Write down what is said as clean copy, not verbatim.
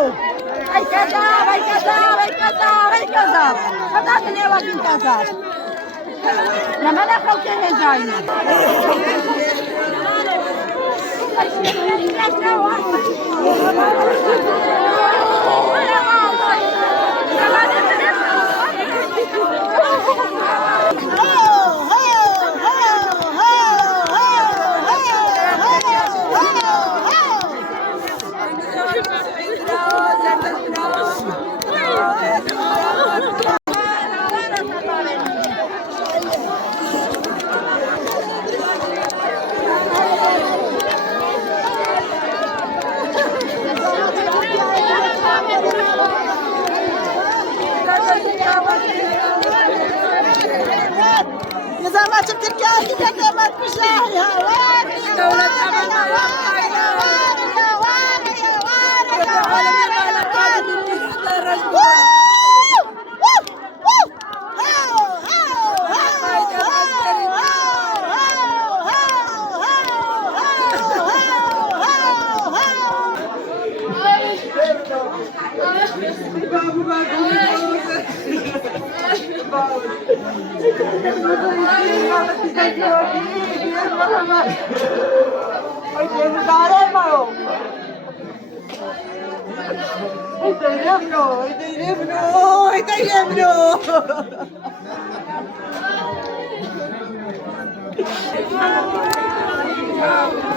Vai casar, vai casar, vai casar, vai casar. Casar que nem eu aqui em casar. Não, mas não é qualquer rezaina. نظامات التركية كيف نظامات بشاهي هوان دولة أمان Ay,